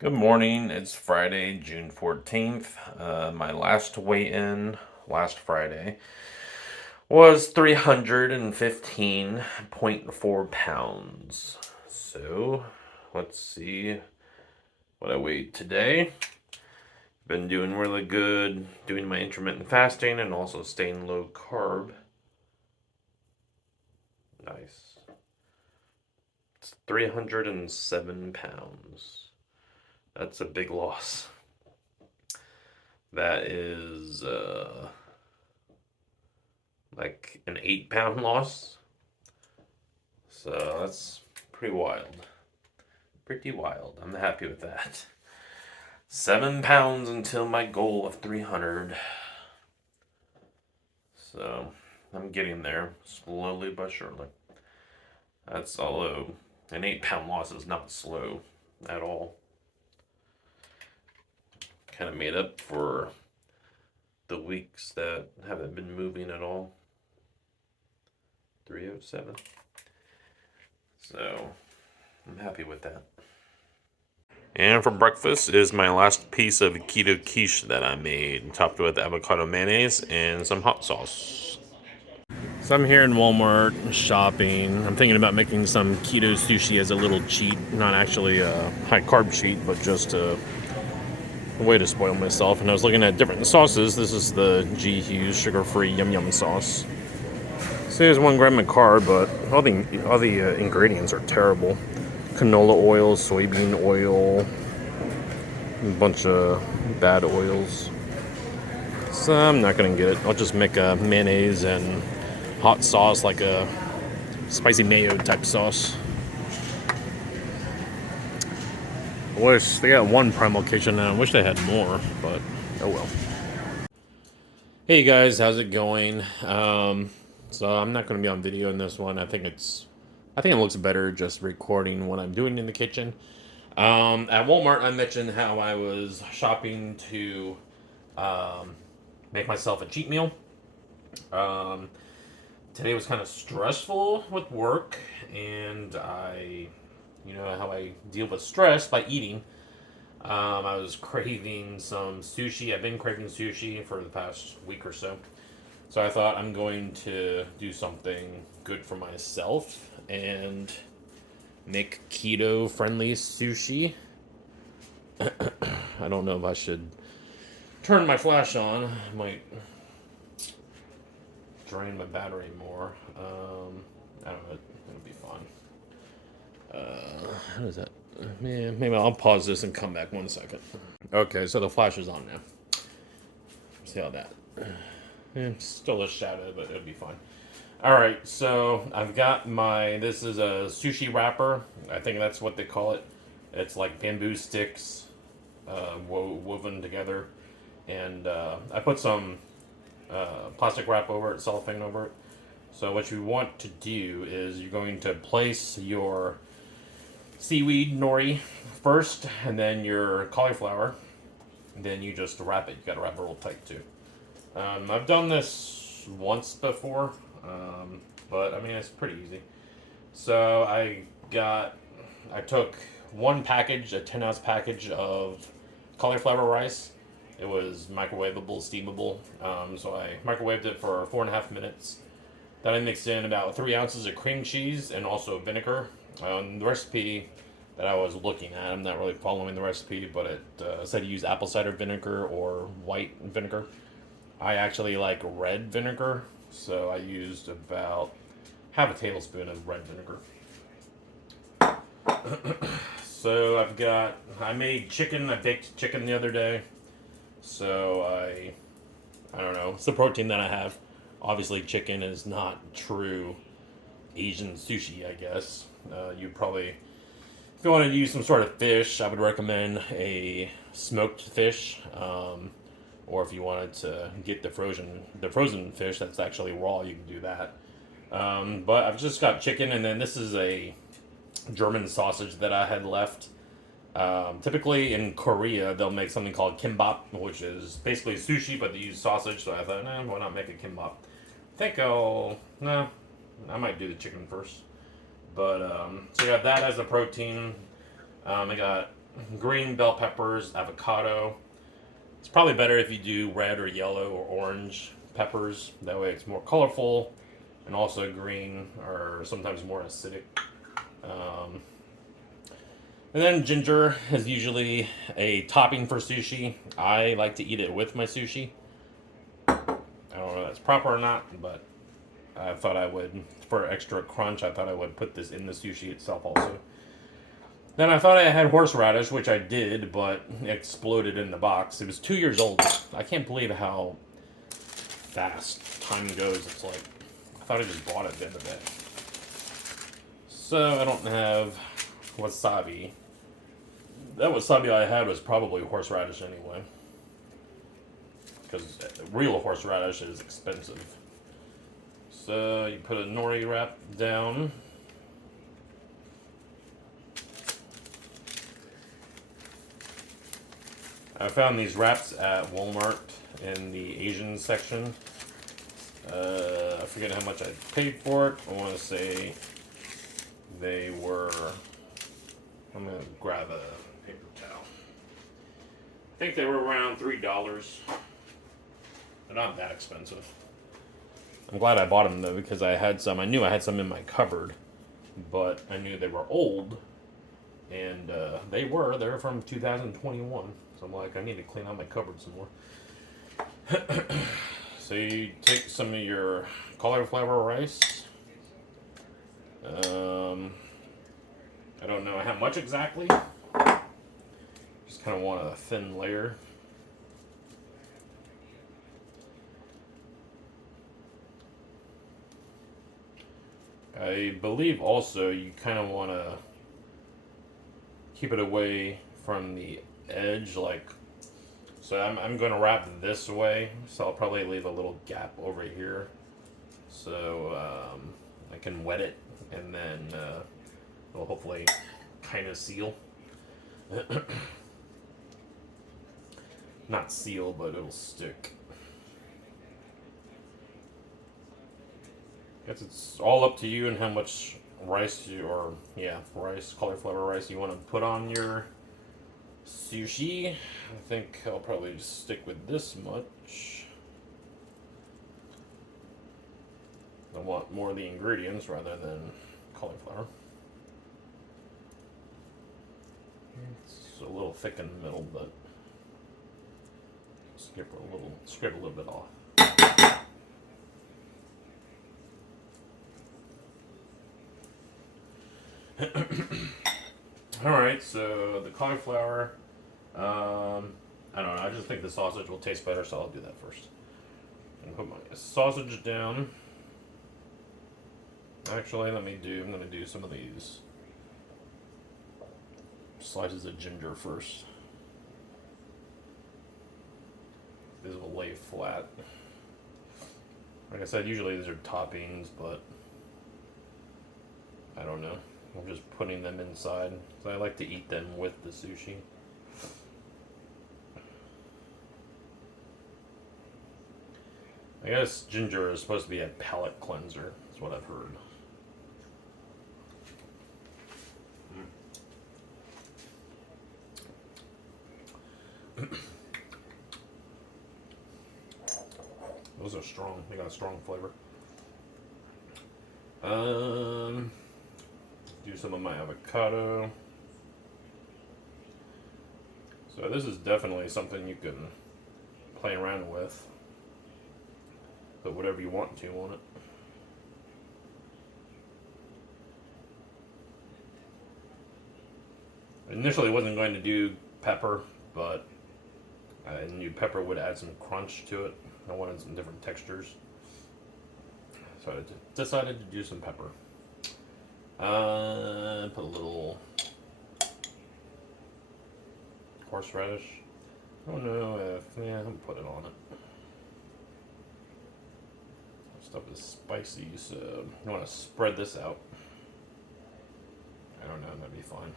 Good morning. It's Friday, June 14th. My last weigh-in last Friday was 315.4 pounds. So let's see what I weighed today. Been doing really good, doing my intermittent fasting and also staying low carb. Nice. It's 307 pounds. That's a big loss. That is like an 8 pound loss. So that's pretty wild. Pretty wild. I'm happy with that. 7 pounds until my goal of 300. So I'm getting there slowly but surely. That's although an 8 pound loss is not slow at all. Kind of made up for the weeks that haven't been moving at all. 307. So I'm happy with that. And for breakfast is my last piece of keto quiche that I made, topped with avocado mayonnaise and some hot sauce. So I'm here in Walmart shopping. I'm thinking about making some keto sushi as a little cheat. Not actually a high carb cheat, but just a way to spoil myself. And I was looking at different sauces. This is the G Hughes sugar-free yum yum sauce. Says 1 gram of carb, but all the ingredients are terrible. Canola oil, soybean oil, a bunch of bad oils. So I'm not gonna get it. I'll just make a mayonnaise and hot sauce, like a spicy mayo type sauce. I wish they got one Prime location now. I wish they had more, but oh well. Hey guys, how's it going? So I'm not gonna be on video in this one. I think it looks better just recording what I'm doing in the kitchen. At Walmart, I mentioned how I was shopping to make myself a cheat meal. Um, Today was kind of stressful with work, and you know how I deal with stress by eating. I was craving some sushi. I've been craving sushi for the past week or so. So I thought I'm going to do something good for myself and make keto friendly sushi. I don't know if I should turn my flash on. I might drain my battery more. I don't know. It'll be fun. How does that? Maybe I'll pause this and come back 1 second. Okay, so the flash is on now. See how that. Still a shadow, but it'll be fine. All right, so I've got this is a sushi wrapper. I think that's what they call it. It's like bamboo sticks woven together. And I put some plastic wrap over it, cellophane over it. So what you want to do is you're going to place your seaweed nori first, and then your cauliflower. And then you just wrap it. You got to wrap it real tight too. I've done this once before, but I mean it's pretty easy. So I took one package, a 10-ounce package of cauliflower rice. It was microwavable, steamable. So I microwaved it for 4.5 minutes. Then I mixed in about 3 ounces of cream cheese and also vinegar. The recipe that I was looking at, I'm not really following the recipe, but it said to use apple cider vinegar or white vinegar. I actually like red vinegar, so I used about half a tablespoon of red vinegar. So I made chicken. I baked chicken the other day. So I don't know. It's the protein that I have. Obviously, chicken is not true Asian sushi, I guess. You probably, if you want to use some sort of fish, I would recommend a smoked fish. Or if you wanted to get the frozen fish that's actually raw, you can do that. But I've just got chicken, and then this is a German sausage that I had left. Typically in Korea, they'll make something called kimbap, which is basically sushi, but they use sausage. So I thought, why not make a kimbap? I might do the chicken first. But so you got that as a protein. I got green bell peppers, avocado. It's probably better if you do red or yellow or orange peppers. That way it's more colorful, and also green are sometimes more acidic. Um, and then ginger is usually a topping for sushi. I like to eat it with my sushi. I don't know if that's proper or not, but I thought I would, for extra crunch, I thought I would put this in the sushi itself also. Then I thought I had horseradish, which I did, but it exploded in the box. It was 2 years old. I can't believe how fast time goes. It's like, I thought I just bought it the other day. So I don't have wasabi. That wasabi I had was probably horseradish anyway. Because real horseradish is expensive. So you put a nori wrap down. I found these wraps at Walmart in the Asian section. I forget how much I paid for it. I want to say they were. I'm gonna grab a paper towel. I think they were around $3. They're not that expensive. I'm glad I bought them though, because I had some. I knew I had some in my cupboard, but I knew they were old, and they were from 2021. So I'm like, I need to clean out my cupboard some more. So you take some of your cauliflower rice. I don't know how much exactly. Just kind of want a thin layer. I believe also you kind of want to keep it away from the edge, like, so I'm going to wrap this way, so I'll probably leave a little gap over here so I can wet it, and then it'll hopefully kind of seal. Not seal, but it'll stick. Guess it's all up to you and how much rice cauliflower rice you want to put on your sushi. I think I'll probably just stick with this much. I want more of the ingredients rather than cauliflower. It's a little thick in the middle, but scrape a little bit off. Alright, so the cauliflower, I don't know, I just think the sausage will taste better, so I'll do that first. And put my sausage down. Actually, I'm going to do some of these slices of ginger first. These will lay flat. Like I said, usually these are toppings, but I don't know. I'm just putting them inside. So I like to eat them with the sushi. I guess ginger is supposed to be a palate cleanser. That's what I've heard. Those are strong. They got a strong flavor. Do some of my avocado. So this is definitely something you can play around with. Put whatever you want to on it. Initially, I wasn't going to do pepper, but I knew pepper would add some crunch to it. I wanted some different textures, so I decided to do some pepper. Put a little horseradish. I don't know if, yeah, I'll put it on it. Stuff is spicy, so you want to spread this out. I don't know, that'd be fine.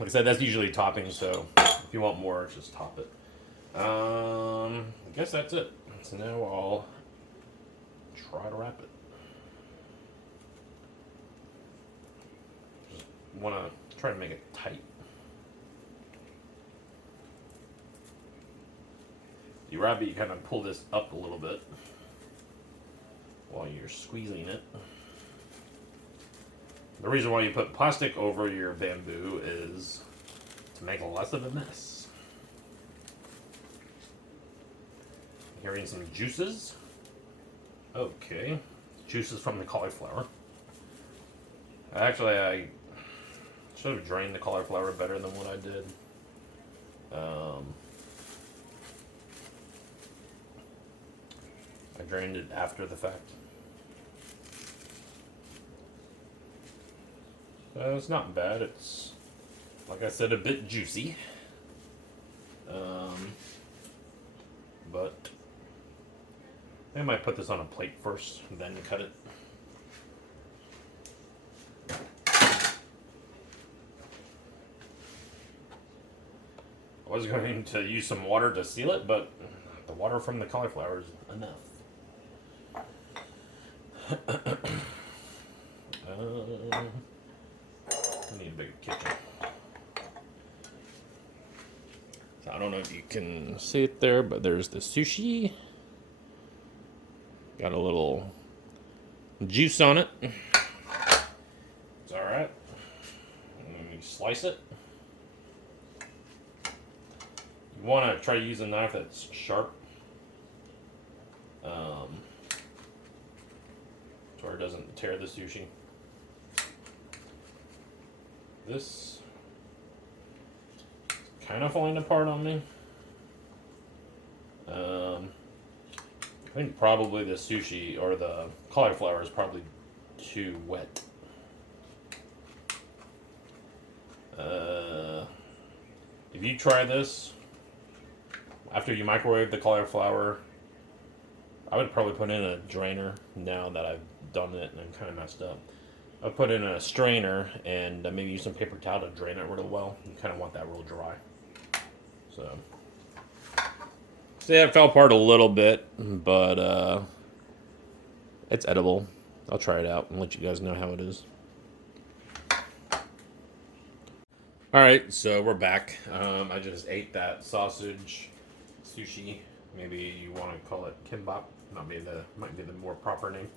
Like I said, that's usually topping, so if you want more, just top it. I guess that's it. So now I'll try to wrap it. Just want to try to make it tight. rabbit, you kind of pull this up a little bit while you're squeezing it. The reason why you put plastic over your bamboo is to make less of a mess. Hearing some juices. Okay. Juices from the cauliflower. Actually, I should have drained the cauliflower better than what I did. I drained it after the fact. It's not bad. It's, like I said, a bit juicy. But I might put this on a plate first, and then cut it. I was going to use some water to seal it, but the water from the cauliflower is enough. I need a bigger kitchen. So I don't know if you can see it there, but there's the sushi. Got a little juice on it. It's alright. And then you slice it. You want to try to use a knife that's sharp. So it doesn't tear the sushi. This kind of falling apart on me. I think probably the sushi or the cauliflower is probably too wet. If you try this after you microwave the cauliflower, I would probably put in a drainer now that I've done it and I'm kind of messed up. I'll put in a strainer and maybe use some paper towel to drain it real well. You kind of want that real dry. So, see, it fell apart a little bit, but it's edible. I'll try it out and let you guys know how it is. Alright, so we're back. I just ate that sausage sushi. Maybe you want to call it kimbap. Might be the more proper name.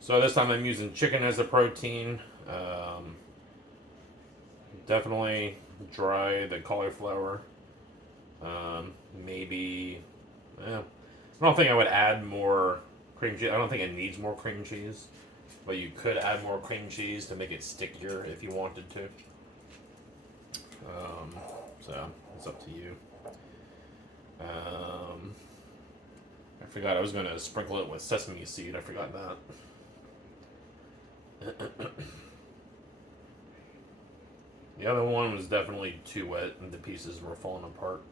So this time I'm using chicken as a protein. Definitely dry the cauliflower. Maybe, I don't think I would add more cream cheese. I don't think it needs more cream cheese, but you could add more cream cheese to make it stickier if you wanted to. So it's up to you. I forgot I was going to sprinkle it with sesame seed. I forgot that. The other one was definitely too wet and the pieces were falling apart.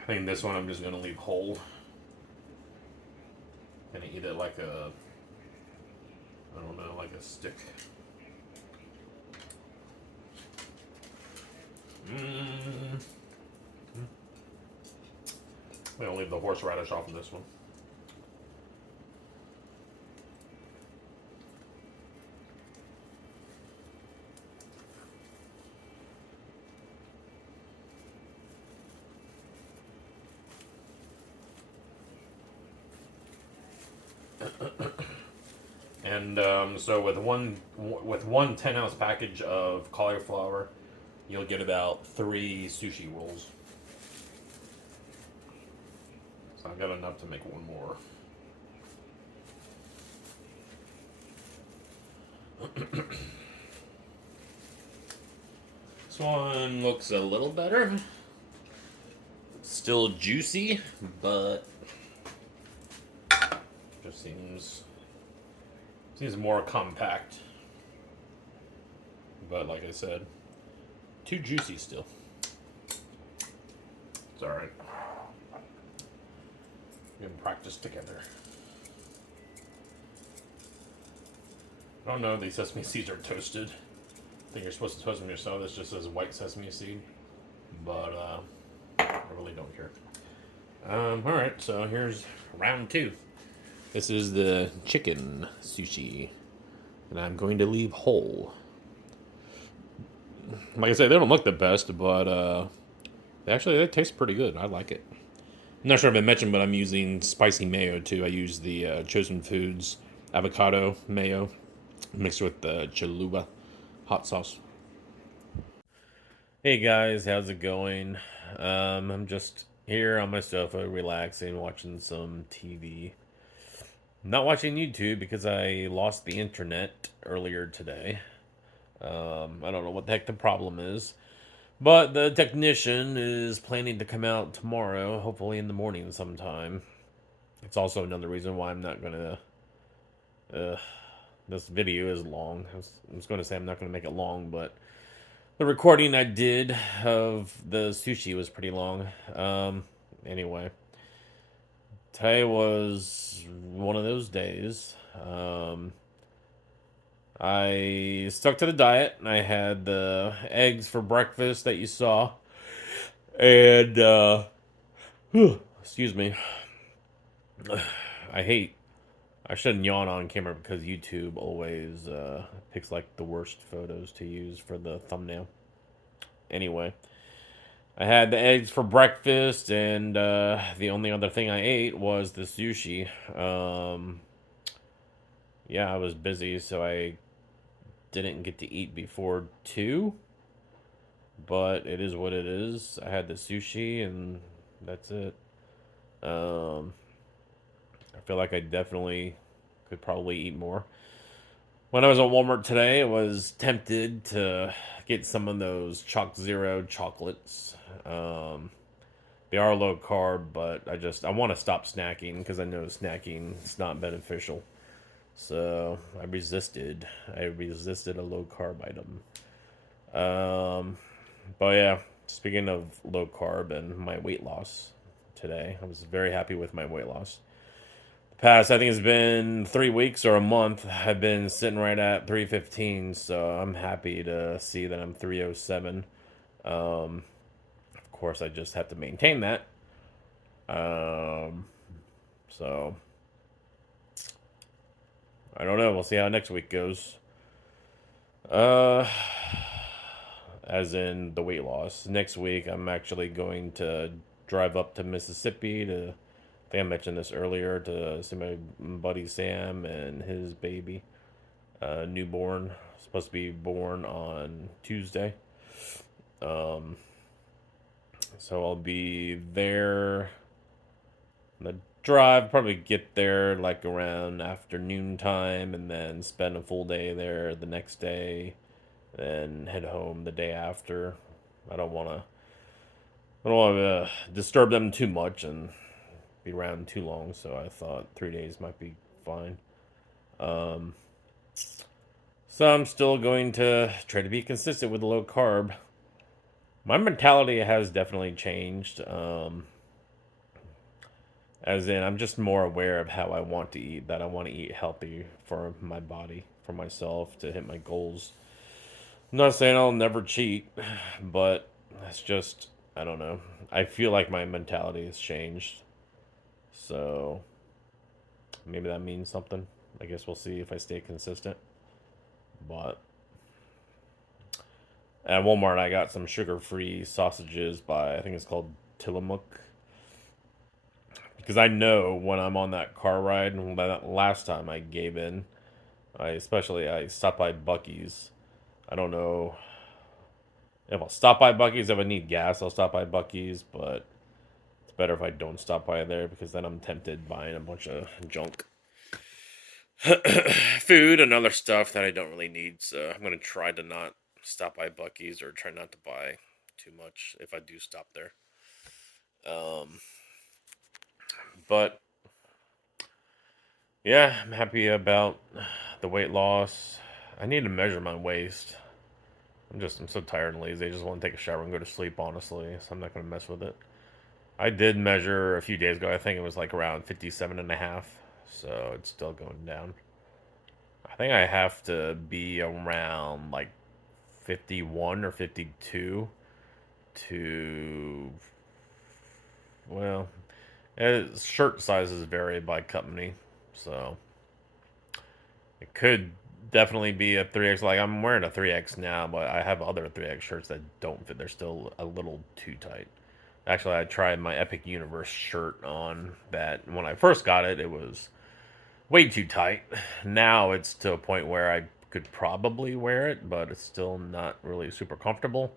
I think this one I'm just going to leave whole. And eat it like a, I don't know, like a stick. I'm going to leave the horseradish off of this one. And so with one 10-ounce package of cauliflower, you'll get about 3 sushi rolls. So I've got enough to make one more. This one looks a little better. Still juicy, but just seems more compact. But like I said, too juicy still. It's alright. We can practice together. I don't know if these sesame seeds are toasted. I think you're supposed to toast them yourself. This just says white sesame seed. But I really don't care. Alright, so here's round 2. This is the chicken sushi. and I'm going to leave whole. Like I said, they don't look the best, but actually they taste pretty good. I like it. I'm not sure if I mentioned, but I'm using spicy mayo too. I use the Chosen Foods avocado mayo mixed with the Cholula hot sauce. Hey guys, how's it going? I'm just here on my sofa, relaxing, watching some TV. Not watching YouTube because I lost the internet earlier today. I don't know what the heck the problem is, but the technician is planning to come out tomorrow, hopefully in the morning sometime. It's also another reason why I'm not gonna. Uh, this video is long. I was going to say I'm not going to make it long, but the recording I did of the sushi was pretty long. Anyway, today was one of those days. I stuck to the diet. I had the eggs for breakfast that you saw, and excuse me. I hate. I shouldn't yawn on camera because YouTube always picks like the worst photos to use for the thumbnail. Anyway, I had the eggs for breakfast, and the only other thing I ate was the sushi. Yeah, I was busy, so I didn't get to eat before 2, but it is what it is. I had the sushi, and that's it. Um, I feel like I definitely could probably eat more. When I was at Walmart today, I was tempted to get some of those Chalk Zero chocolates. Um, They are low carb, but I want to stop snacking because I know snacking is not beneficial. So I resisted. I resisted a low carb item. Um, but yeah, speaking of low carb and my weight loss today, I was very happy with my weight loss. The past, I think it's been 3 weeks or a month. I've been sitting right at 315, so I'm happy to see that I'm 307. Of course, I just have to maintain that. Um, so I don't know. We'll see how next week goes. Uh, as in the weight loss. Next week, I'm actually going to drive up to Mississippi to. I think I mentioned this earlier to see my buddy Sam and his baby, newborn, supposed to be born on Tuesday. Um, so I'll be there. The drive, probably get there like around afternoon time, and then spend a full day there the next day, then head home the day after. I don't want to. I don't want to disturb them too much and be around too long. So I thought 3 days might be fine. Um, so I'm still going to try to be consistent with the low carb. My mentality has definitely changed. As in, I'm just more aware of how I want to eat, that I want to eat healthy for my body, for myself, to hit my goals. I'm not saying I'll never cheat, but that's just, I don't know. I feel like my mentality has changed. So maybe that means something. I guess we'll see if I stay consistent. But at Walmart, I got some sugar free sausages by, I think it's called Tillamook. Because I know when I'm on that car ride, and that last time I gave in, I stopped by Bucky's. I don't know if I'll stop by Bucky's. If I need gas, I'll stop by Bucky's, but it's better if I don't stop by there because then I'm tempted buying a bunch of junk food and other stuff that I don't really need. So I'm gonna try to not stop by Bucky's or try not to buy too much if I do stop there. Um, but yeah, I'm happy about the weight loss. I need to measure my waist. I'm so tired and lazy. I just want to take a shower and go to sleep, honestly. So I'm not going to mess with it. I did measure a few days ago. I think it was like around 57 and a half. So it's still going down. I think I have to be around like 51 or 52 to, well, shirt sizes vary by company. So it could definitely be a 3X. Like, I'm wearing a 3X now, but I have other 3X shirts that don't fit. They're still a little too tight. Actually, I tried my Epic Universe shirt on that. When I first got it, it was way too tight. Now it's to a point where I could probably wear it, but it's still not really super comfortable.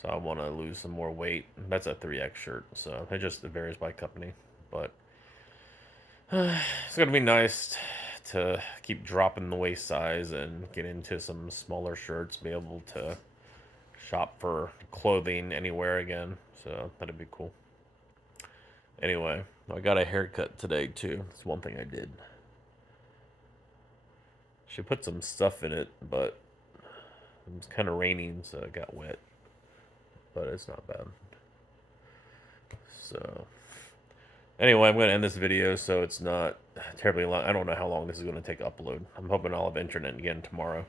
So I want to lose some more weight. That's a 3X shirt, so it varies by company. But it's going to be nice to keep dropping the waist size and get into some smaller shirts, be able to shop for clothing anywhere again. So that'd be cool. Anyway, I got a haircut today too. That's one thing I did. She put some stuff in it, but it was kind of raining, so it got wet. But it's not bad. So, anyway, I'm going to end this video so it's not terribly long. I don't know how long this is going to take to upload. I'm hoping I'll have internet again tomorrow.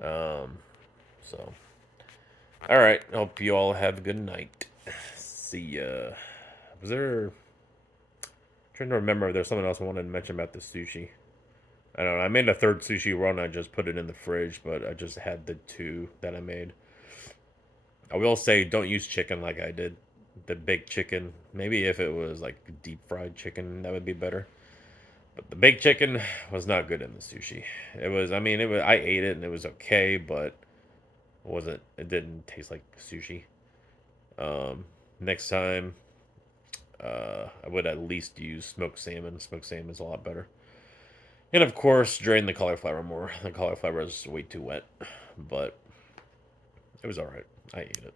So, alright. Hope you all have a good night. See ya. Was there... I'm trying to remember if there's something else I wanted to mention about the sushi. I don't know. I made a third sushi run. I just put it in the fridge, but I just had the two that I made. I will say, don't use chicken like I did. The baked chicken. Maybe if it was like deep fried chicken, that would be better. But the baked chicken was not good in the sushi. It was. I mean, it was. I ate it and it was okay, but it wasn't. It didn't taste like sushi. Next time, I would at least use smoked salmon. Smoked salmon is a lot better. And of course, drain the cauliflower more. The cauliflower is way too wet, but it was alright. I ate it.